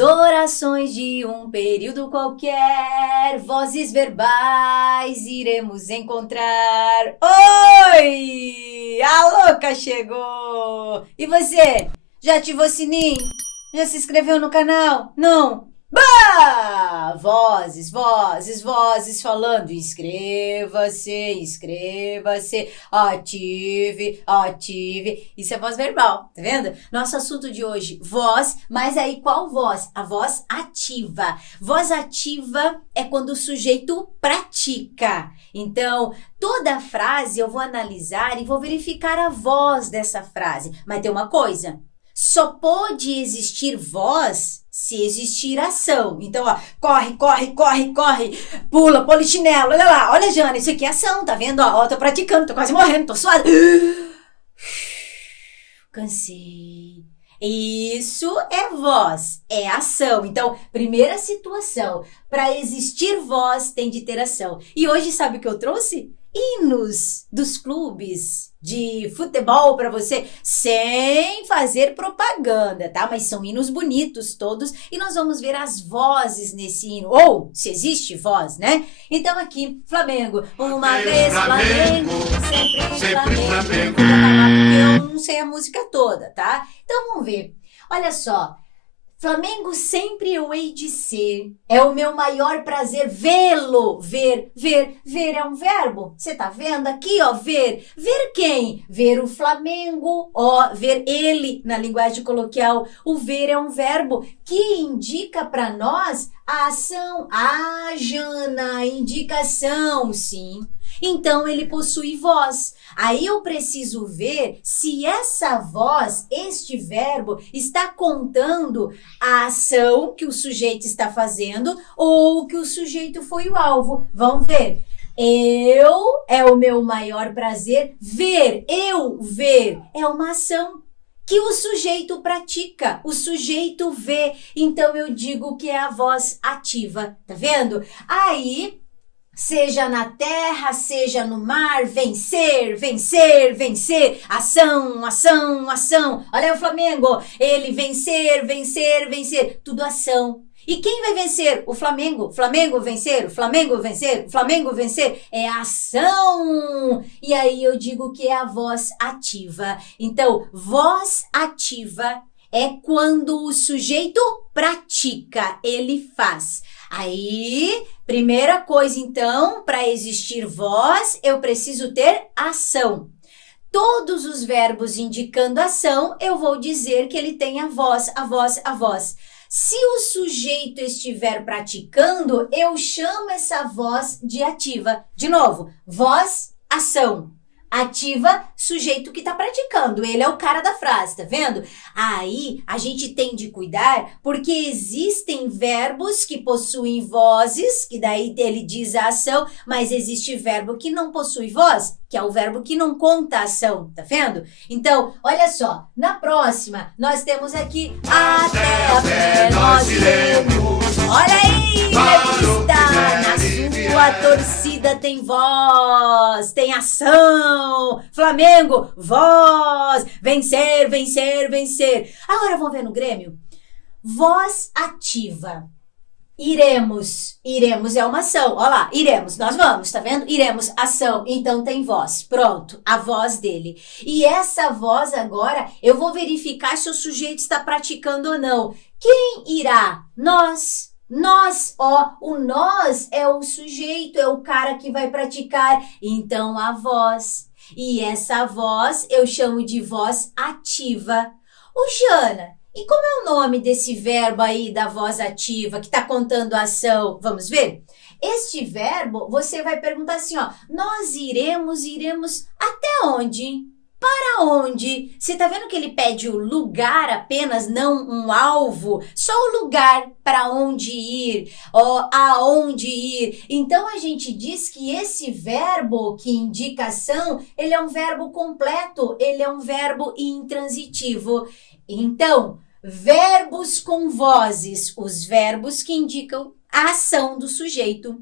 Nas orações de um período qualquer, vozes verbais iremos encontrar. Oi! A louca chegou! E você? Já ativou o sininho? Já se inscreveu no canal? Não? Bah! Vozes, vozes, vozes falando. Inscreva-se, inscreva-se, ative, ative. Isso é voz verbal, tá vendo? Nosso assunto de hoje, voz, mas aí qual voz? A voz ativa. Voz ativa é quando o sujeito pratica. Então, toda a frase eu vou analisar e vou verificar a voz dessa frase. Mas tem uma coisa, só pode existir voz se existir ação. Então, ó, corre, corre, corre, corre, pula, polichinelo, olha lá, olha, Jana, isso aqui é ação, tá vendo? Ó, tô praticando, tô quase morrendo, tô suada. Cansei. Isso é voz, é ação. Então, primeira situação, para existir voz tem de ter ação. E hoje, sabe o que eu trouxe? Hinos dos clubes de futebol para você, sem fazer propaganda, tá? Mas são hinos bonitos todos e nós vamos ver as vozes nesse hino, ou se existe voz, né? Então aqui, Flamengo, uma vez Flamengo, sempre Flamengo. Porque eu não sei a música toda, tá? Então vamos ver. Olha só. Flamengo sempre eu hei de ser, é o meu maior prazer vê-lo, ver é um verbo, você tá vendo aqui, ó, ver quem? Ver o Flamengo, ó, ver ele na linguagem coloquial, o ver é um verbo que indica para nós a ação, Jana, indicação, sim. Então, ele possui voz. Aí eu preciso ver se essa voz, este verbo, está contando a ação que o sujeito está fazendo ou que o sujeito foi o alvo. Vamos ver. É o meu maior prazer ver, ver, é uma ação que o sujeito pratica, o sujeito vê. Então, eu digo que é a voz ativa, tá vendo? Aí, seja na terra, seja no mar, vencer, vencer, vencer, ação, ação, ação. Olha aí o Flamengo, ele vencer, vencer, vencer, tudo ação. E quem vai vencer? O Flamengo. Flamengo vencer, o Flamengo vencer, o Flamengo vencer. É ação. E aí eu digo que é a voz ativa. Então, voz ativa é quando o sujeito pratica, ele faz. Aí, primeira coisa então, para existir voz, eu preciso ter ação. Todos os verbos indicando ação, eu vou dizer que ele tem a voz, a voz, a voz. Se o sujeito estiver praticando, eu chamo essa voz de ativa. De novo, voz, ação. Ativa, sujeito que tá praticando. Ele é o cara da frase, tá vendo? Aí, a gente tem de cuidar, porque existem verbos que possuem vozes, que daí ele diz a ação, mas existe verbo que não possui voz, que é o verbo que não conta a ação, tá vendo? Então, olha só, na próxima, nós temos aqui até a pé nós iremos. Olha aí, revista, na sua torcida tem voz, tem ação. Flamengo, voz, vencer, vencer, vencer. Agora vamos ver no Grêmio. Voz ativa. Iremos é uma ação, olha lá, iremos, nós vamos, tá vendo? Iremos, ação, então tem voz, pronto, a voz dele. E essa voz agora, eu vou verificar se o sujeito está praticando ou não. Quem irá? Nós, ó, o nós é o sujeito, é o cara que vai praticar, então a voz. E essa voz eu chamo de voz ativa. Ô, Jana, e como é o nome desse verbo aí da voz ativa que está contando a ação? Vamos ver? Este verbo, você vai perguntar assim, ó, nós iremos até onde? Para onde? Você tá vendo que ele pede o lugar apenas, não um alvo? Só o lugar para onde ir, ó, aonde ir. Então, a gente diz que esse verbo que indica ação, ele é um verbo completo, ele é um verbo intransitivo. Então, verbos com vozes, os verbos que indicam a ação do sujeito.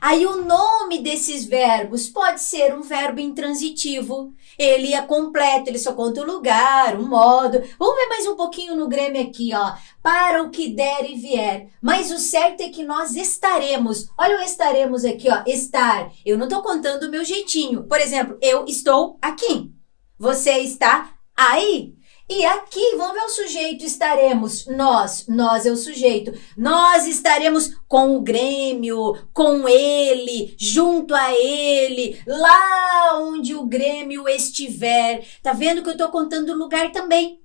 Aí o nome desses verbos pode ser um verbo intransitivo. Ele é completo, ele só conta o lugar, o modo. Vamos ver mais um pouquinho no Grêmio aqui, ó. Para o que der e vier. Mas o certo é que nós estaremos. Olha o estaremos aqui, ó. Estar. Eu não tô contando o meu jeitinho. Por exemplo, eu estou aqui. Você está aí. E aqui, vamos ver o sujeito, estaremos, nós é o sujeito, nós estaremos com o Grêmio, com ele, junto a ele, lá onde o Grêmio estiver. Tá vendo que eu tô contando o lugar também?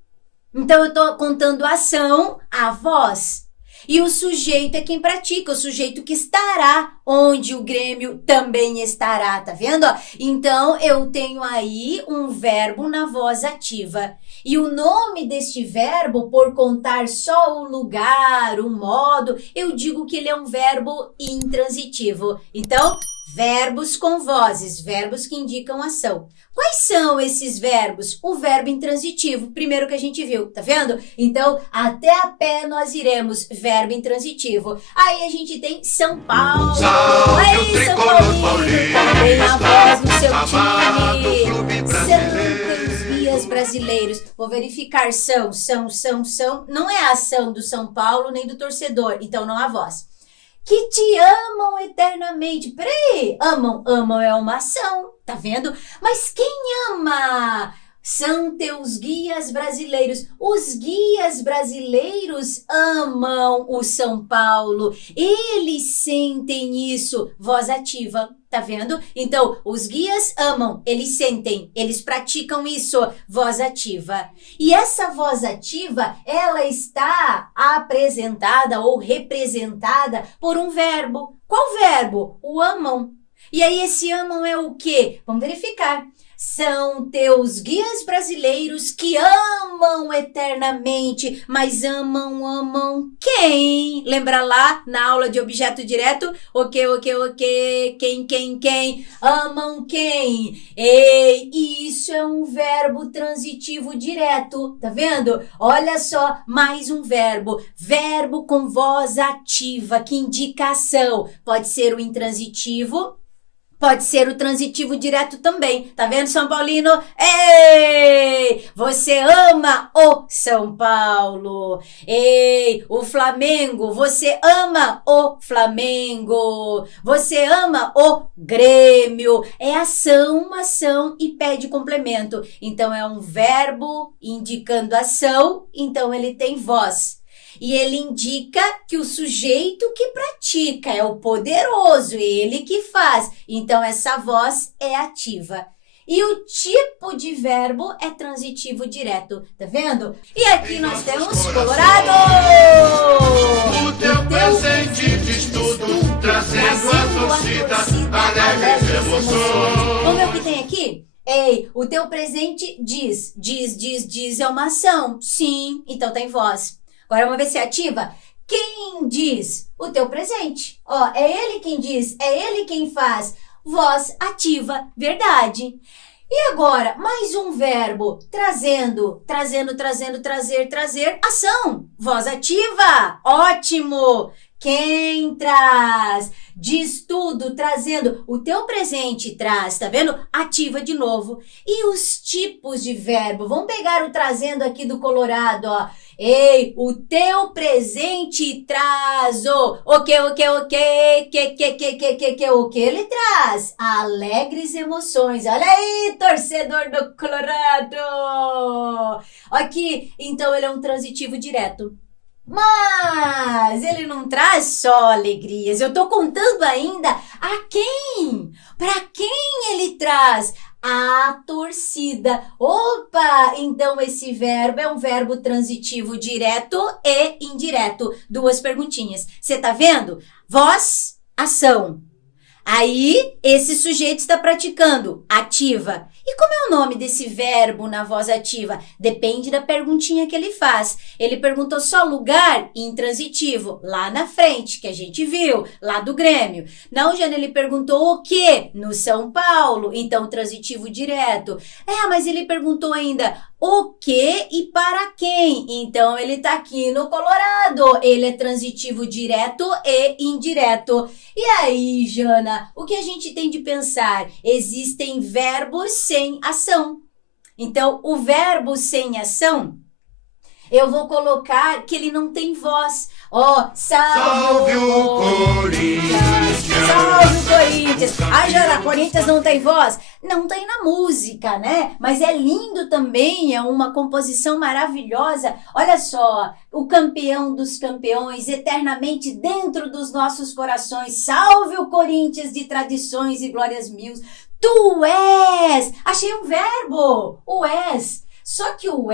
Então, eu tô contando a ação, a voz. E o sujeito é quem pratica, o sujeito que estará onde o Grêmio também estará, tá vendo? Então, eu tenho aí um verbo na voz ativa. E o nome deste verbo, por contar só o lugar, o modo, eu digo que ele é um verbo intransitivo. Então, verbos com vozes, verbos que indicam ação. Quais são esses verbos? O verbo intransitivo, primeiro que a gente viu, tá vendo? Então, até a pé nós iremos, verbo intransitivo. Aí a gente tem São Paulo. Aí, São Paulo, tem a voz no seu time. São Guias Brasileiros. Vou verificar são. Não é a ação do São Paulo nem do torcedor, então não há voz. Que te amam eternamente. Peraí, amam é uma ação, tá vendo? Mas quem ama? São teus guias brasileiros. Os guias brasileiros amam o São Paulo. Eles sentem isso. Voz ativa, tá vendo? Então, os guias amam, eles sentem, eles praticam isso. Voz ativa. E essa voz ativa, ela está apresentada ou representada por um verbo. Qual verbo? O amam. E aí, esse amam é o quê? Vamos verificar. São teus guias brasileiros que amam eternamente, mas amam quem? Lembra lá na aula de objeto direto? O que? Quem? Amam quem? Ei, isso é um verbo transitivo direto, tá vendo? Olha só, mais um verbo. Verbo com voz ativa, que indica ação. Pode ser o intransitivo. Pode ser o transitivo direto também. Tá vendo, São Paulino? Ei! Você ama o São Paulo. Ei, o Flamengo. Você ama o Flamengo. Você ama o Grêmio. É ação e pede complemento. Então, é um verbo indicando ação. Então, ele tem voz. E ele indica que o sujeito que pratica é o poderoso, ele que faz. Então, essa voz é ativa. E o tipo de verbo é transitivo direto, tá vendo? E aqui nós temos Colorado! O teu presente diz tudo, trazendo a torcida, alegres emoções. Vamos ver o que tem aqui? Ei, o teu presente diz é uma ação. Sim, então tem voz. Agora vamos ver se é ativa. Quem diz? O teu presente. Ó, é ele quem diz, é ele quem faz. Voz ativa, verdade. E agora, mais um verbo. Trazendo, trazer, ação. Voz ativa, ótimo. Quem traz? Diz tudo, trazendo. O teu presente traz, tá vendo? Ativa de novo. E os tipos de verbo? Vamos pegar o trazendo aqui do Colorado, ó. Ei, o teu presente traz o que ele traz? Alegres emoções. Olha aí, torcedor do Colorado. Aqui, então, ele é um transitivo direto. Mas ele não traz só alegrias. Eu tô contando ainda a quem? Para quem ele traz? A torcida. Opa! Então esse verbo é um verbo transitivo direto e indireto. Duas perguntinhas. Você tá vendo? Voz, ação. Aí esse sujeito está praticando, ativa. E como é o nome desse verbo na voz ativa? Depende da perguntinha que ele faz. Ele perguntou só lugar intransitivo, lá na frente, que a gente viu, lá do Grêmio. Não, Jana, ele perguntou o quê? No São Paulo, então transitivo direto. Mas ele perguntou ainda o que e para quem? Então ele tá aqui no Colorado. Ele é transitivo direto e indireto. E aí, Jana, o que a gente tem de pensar? Existem verbos sem ação. Então, o verbo sem ação, eu vou colocar que ele não tem voz. Salve o Corinthians! Salve o Corinthians! Jana, Corinthians não tem voz? Não tem na música, né? Mas é lindo também, é uma composição maravilhosa. Olha só, o campeão dos campeões, eternamente dentro dos nossos corações. Salve o Corinthians de tradições e glórias mil. Tu és! Achei um verbo, o és. Só que o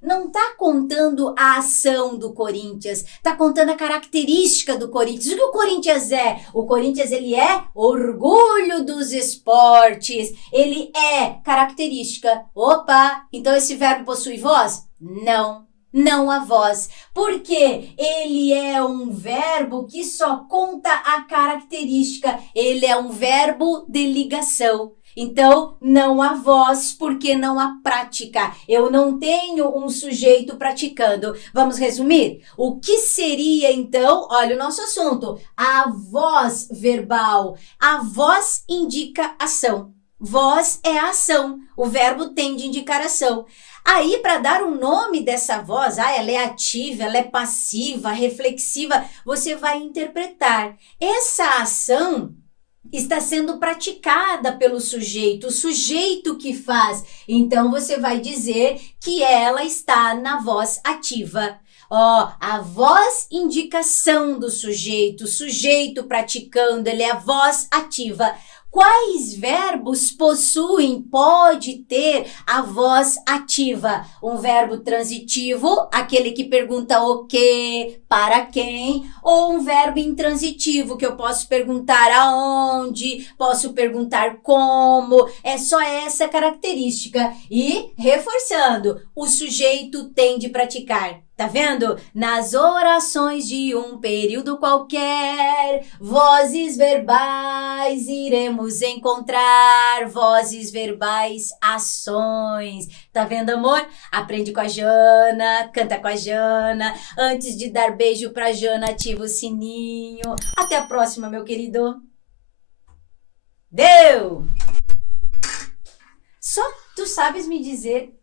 não tá contando a ação do Corinthians, tá contando a característica do Corinthians. O que o Corinthians é? O Corinthians, ele é orgulho dos esportes, ele é característica. Opa, então esse verbo possui voz? Não a voz, porque ele é um verbo que só conta a característica, ele é um verbo de ligação. Então, não há voz, porque não há prática. Eu não tenho um sujeito praticando. Vamos resumir? O que seria, então, olha o nosso assunto, a voz verbal. A voz indica ação. Voz é a ação. O verbo tem de indicar ação. Aí, para dar o nome dessa voz, ela é ativa, ela é passiva, reflexiva, você vai interpretar. Essa ação está sendo praticada pelo sujeito, o sujeito que faz. Então, você vai dizer que ela está na voz ativa. A voz indicação do sujeito, o sujeito praticando, ele é a voz ativa. Quais verbos pode ter a voz ativa? Um verbo transitivo, aquele que pergunta o que, para quem, ou um verbo intransitivo, que eu posso perguntar aonde, posso perguntar como, é só essa característica. E, reforçando, o sujeito tem de praticar. Tá vendo? Nas orações de um período qualquer, vozes verbais iremos encontrar, vozes verbais, ações. Tá vendo, amor? Aprende com a Jana, canta com a Jana. Antes de dar beijo pra Jana, ativa o sininho. Até a próxima, meu querido. Deu! Só tu sabes me dizer